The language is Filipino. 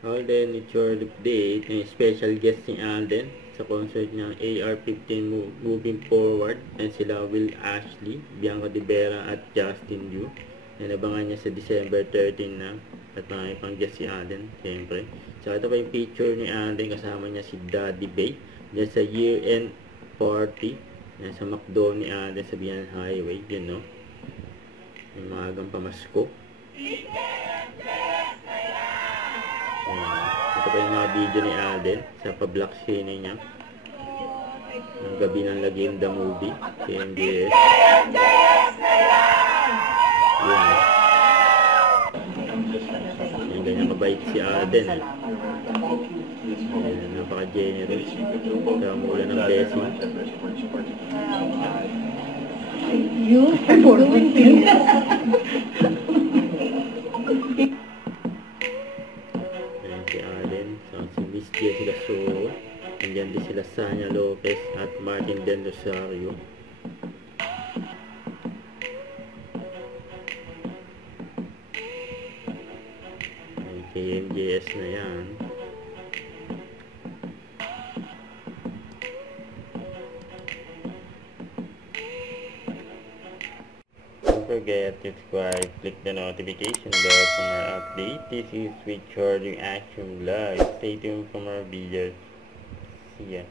Alden, it's your update. Yung special guest si Alden sa concert ng AR-15 Moving Forward. And sila Will Ashley, Bianca De Vera at Justin Yu. Inabangan niya sa December 13 na. At mga pang guest si Alden, siyempre. So ito pa yung picture ni Alden. Kasama niya si Daddy Bay. Diyan sa year-end party. Yan sa McDo ni Alden sa Bian Highway. Yun, no? Yung maagang pamasko. Ito pa yung mga video ni Alden sa pa-black scene niya ng Gabi ng Lagim, the movie, KMJS. Yun. Yung ganyan mabait si Alden. Yan, napaka-generous. Kaya mula ng blessing. You for doing things. Si Allen, si Miss Jessica So, andyan din sila Sanya Lopez at Martin Den Rosario. KMJS na yan. Don't forget to subscribe, click the notification bell for more updates. This is Sweet Charging Action Live. Stay tuned for more videos. See ya.